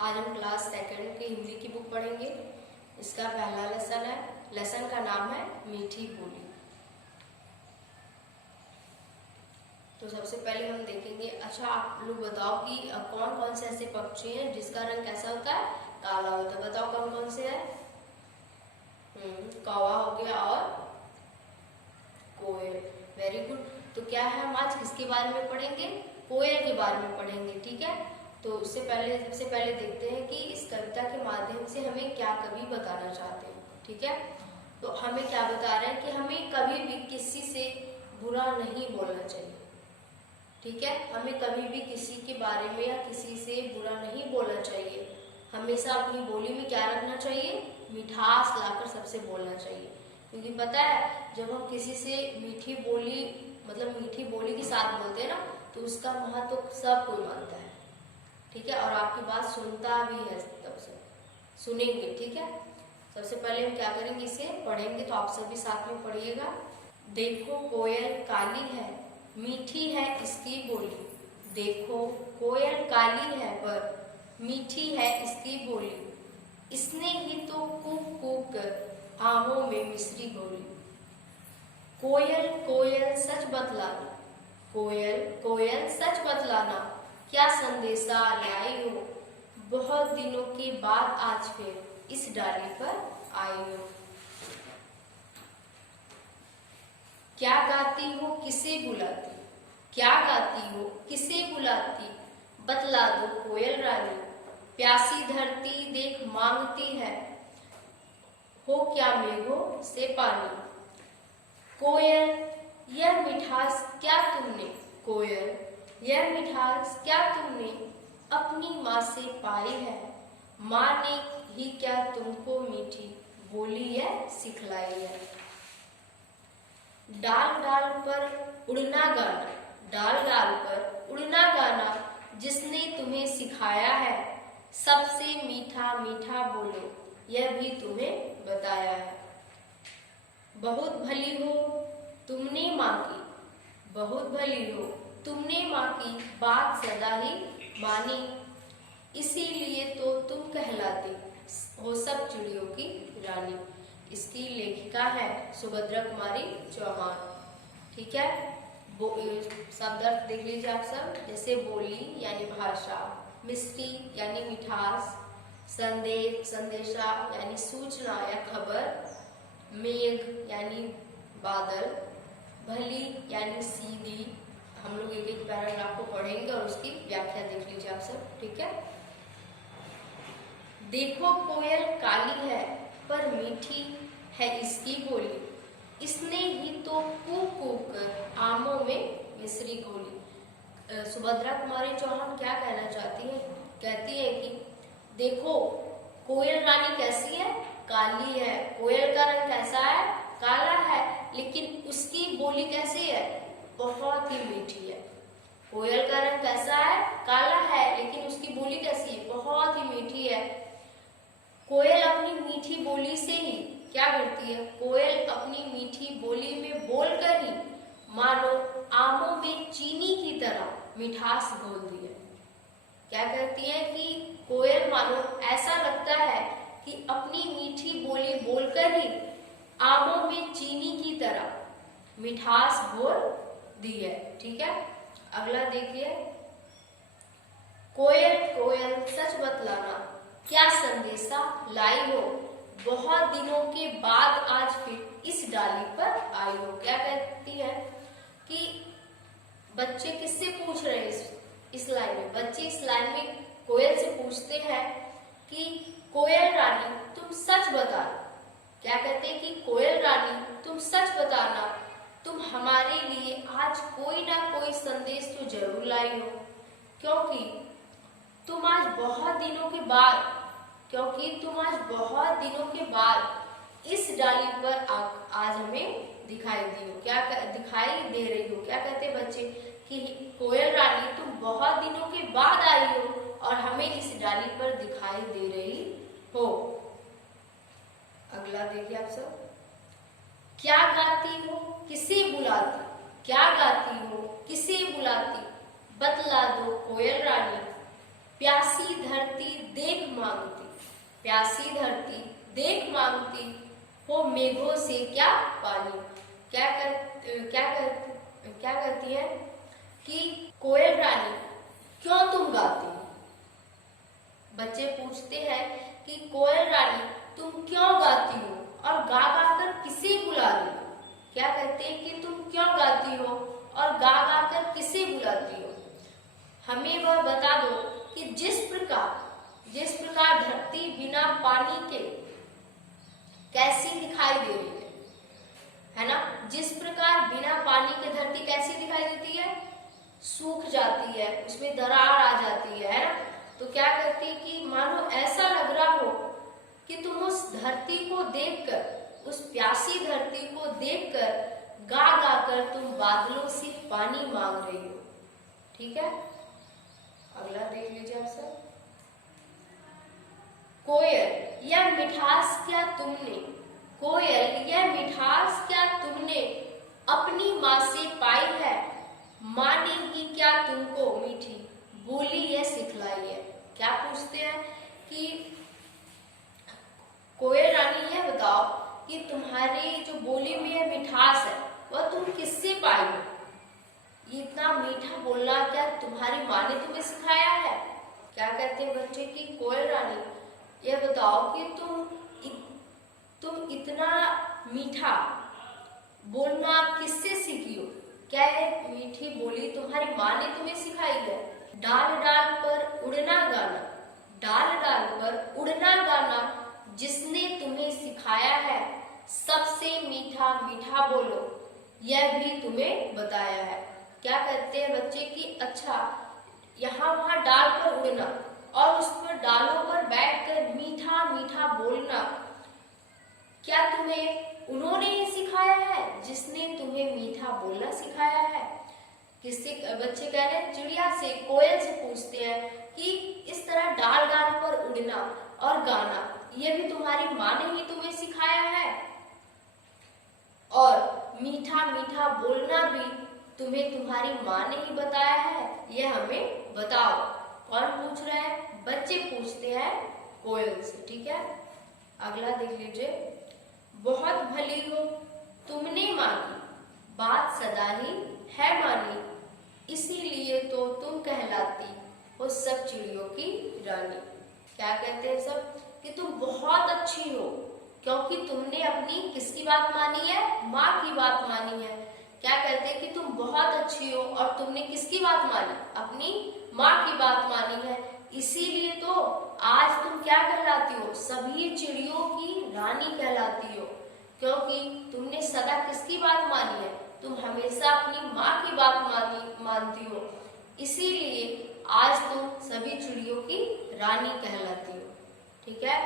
आज हम class second की हिंदी की बुक पढ़ेंगे। इसका पहला लेसन है। लेसन का नाम है मीठी बोली। तो सबसे पहले हम देखेंगे, अच्छा आप लोग बताओ कि कौन कौन से ऐसे पक्षी हैं जिसका रंग कैसा होता है, काला होता है। बताओ कौन कौन से हैं। कौवा हो गया और कोयल। Very good. तो क्या है, हम आज किसके बारे में पढ़ेंगे, कोयल के बारे में पढ़ेंगे। ठीक है, तो उससे पहले सबसे पहले देखते हैं कि इस कविता के माध्यम से हमें क्या कवि बताना चाहते हैं। ठीक है, तो हमें क्या बता रहे हैं कि हमें कभी भी किसी से बुरा नहीं बोलना चाहिए। ठीक है, हमें कभी भी किसी के बारे में या किसी से बुरा नहीं बोलना चाहिए। हमेशा अपनी बोली में क्या रखना चाहिए, मिठास लाकर सबसे बोलना चाहिए। क्योंकि पता है, जब हम किसी से मीठी बोली मतलब मीठी बोली के साथ बोलते हैं ना, तो उसका महत्व तो सब कोई मानता है। ठीक है, और आपकी बात सुनता भी है, तब से सुनेंगे। ठीक है, सबसे पहले हम क्या करेंगे, इसे पढ़ेंगे। तो आप सभी साथ में पढ़िएगा। देखो कोयल काली है, मीठी है इसकी बोली। देखो कोयल काली है पर मीठी है इसकी बोली। इसने ही तो कूक कूक कर आमों में मिश्री घोली। कोयल कोयल सच बतलाना, कोयल कोयल सच बतलाना, क्या संदेशा लाई हो। बहुत दिनों के बाद आज फिर इस डाली पर आई हो। क्या गाती हो किसे बुलाती, क्या गाती हो किसे बुलाती, बतला दो कोयल रानी। प्यासी धरती देख मांगती है, हो क्या मेघों से पानी। कोयल यह मिठास क्या तुमने, कोयल यह मिठास क्या तुमने अपनी माँ से पाई है। माँ ने ही क्या तुमको मीठी बोली यह सिखलाई है। डाल डाल पर उड़ना गाना, डाल डाल पर उड़ना गाना, जिसने तुम्हें सिखाया है। सबसे मीठा मीठा बोलो, यह भी तुम्हें बताया है। बहुत भली हो तुमने माँ की, बहुत भली हो तुमने माँ की बात सदा ही मानी। इसीलिए तो तुम कहलाती हो सब चिड़ियों की रानी। इसकी लेखिका है सुभद्रा कुमारी चौहान। ठीक है, शब्द अर्थ देख लीजिए आप सब। जैसे बोली यानी भाषा, मिष्टी यानी मिठास, संदेश संदेशा यानी सूचना या खबर, मेघ यानी बादल, भली यानी सीधी। हम लोग एक एक पैराग्राफ को पढ़ेंगे और उसकी व्याख्या देख लीजिए आप सब। ठीक है, देखो कोयल काली है पर मीठी है इसकी बोली। इसने ही तो कूक कूक कर आमों में मिश्री घोली। सुभद्रा कुमारी चौहान क्या कहना चाहती है, कहती है कि देखो कोयल रानी कैसी है, काली है। कोयल का रंग कैसा है, काला है, लेकिन उसकी बोली कैसी है, बहुत ही मीठी है। कोयल का रंग कैसा है, काला है, लेकिन उसकी बोली कैसी है, बहुत ही मीठी है। कोयल अपनी मीठी बोली से ही क्या करती है, कोयल अपनी मीठी बोली में बोलकर ही मानो आमों में चीनी की तरह मिठास घोलती है। क्या कहती है कि कोयल मानो ऐसा लगता है कि अपनी मीठी बोली बोलकर ही आमों में चीनी की तरह मिठास घोल दी है। ठीक है, अगला देखिए। कोयल कोयल सच बतलाना, क्या संदेशा लाई हो। बहुत दिनों के बाद आज फिर इस डाली पर आई हो। क्या कहती है कि बच्चे किससे पूछ रहे हैं, इस लाइन में बच्चे इस लाइन में कोयल से पूछते हैं कि कोयल रानी तुम सच बता। क्या कहते हैं कि कोयल रानी तुम सच बताना, तुम हमारे लिए आज कोई ना कोई संदेश तो जरूर लाई हो। क्योंकि तुम आज बहुत दिनों के बाद इस डाली पर आज हमें दिखाई दी हो। क्या दिखाई दे रही हो। क्या कहते बच्चे कि कोयल रानी तुम बहुत दिनों के बाद आई हो और हमें इस डाली पर दिखाई दे रही हो। अगला देखिए आप सब। क्या गाती हो किसे बुलाती, क्या गाती हो किसे बुलाती, बतला दो कोयल रानी। प्यासी धरती देख मांगती, प्यासी धरती देख मांगती हो मेघों से क्या पानी। क्या करती है कि कोयल रानी क्यों तुम गाती हो। बच्चे पूछते हैं कि कोयल रानी तुम क्यों गाती हो और गा गा कर किसे बुला रही हो। क्या कहते हैं कि तुम क्यों गाती हो और गा गा कर किसे बुलाती हो। हमें वह बता दो कि जिस प्रकार धरती बिना पानी के कैसी दिखाई दे रही है ना। जिस प्रकार बिना पानी के धरती कैसी दिखाई देती है, सूख जाती है, उसमें दरार आ जाती है ना। तो क्या करती है कि मानो ऐसा लग रहा हो कि तुम उस धरती को देखकर, उस प्यासी धरती को देखकर गा गा कर तुम बादलों से पानी मांग रही हो। ठीक है, अगला देख लीजिए आप सब। कोयल यह मिठास क्या तुमने, कोयल यह मिठास क्या तुमने अपनी माँ से पाई है। माँ ने ही क्या तुमको मीठी बोली यह सिखलाई है। क्या पूछते हैं कि कोयल रानी यह बताओ कि तुम्हारी जो बोली में यह मिठास है वह तुम किससे पाई हो। इतना मीठा बोलना क्या तुम्हारी माँ ने तुम्हें सिखाया है। क्या कहते हैं बच्चे की कोयल रानी यह बताओ कि तुम इतना मीठा बोलना किससे सीखी हो। क्या है मीठी बोली तुम्हारी माँ ने तुम्हें सिखाई है। डाल डाल पर उड़ना गाना, डाल डाल पर उड़ना गाना जिसने तुम्हें सिखाया है। सबसे मीठा मीठा बोलो यह भी तुम्हें बताया है। क्या कहते हैं बच्चे की अच्छा यहाँ वहां डाल पर उड़ना और उस पर डालों पर बैठकर मीठा मीठा बोलना, क्या तुम्हें उन्होंने ही सिखाया है जिसने तुम्हें मीठा बोलना सिखाया है। किससे बच्चे कह रहे हैं, चिड़िया से, कोयल से पूछते हैं कि इस तरह डाल डाल पर उड़ना और गाना यह भी तुम्हारी माँ ने ही तुम्हें सिखाया है और मीठा मीठा बोलना भी तुम्हें तुम्हारी माँ ने ही बताया है। यह हमें बताओ। कौन पूछ रहा है, बच्चे पूछते हैं कोयल से। ठीक है, अगला देख लीजिए। बहुत भली हो तुमने मानी, बात सदा ही है मानी, इसीलिए तो तुम कहलाती हो सब चिड़ियों की रानी। क्या कहते हैं सब कि तुम बहुत अच्छी हो क्योंकि तुमने अपनी किसकी बात मानी है, माँ की बात मानी है। क्या कहते हैं कि तुम बहुत अच्छी हो और तुमने किसकी बात मानी, अपनी माँ की बात मानी है, इसीलिए तो आज तुम क्या कहलाती हो, सभी चिड़ियों की रानी कहलाती हो। क्योंकि तुमने सदा किसकी बात मानी है, तुम हमेशा अपनी माँ की बात मानती हो, इसीलिए आज तुम सभी चिड़ियों की रानी कहलाती हो। ठीक है।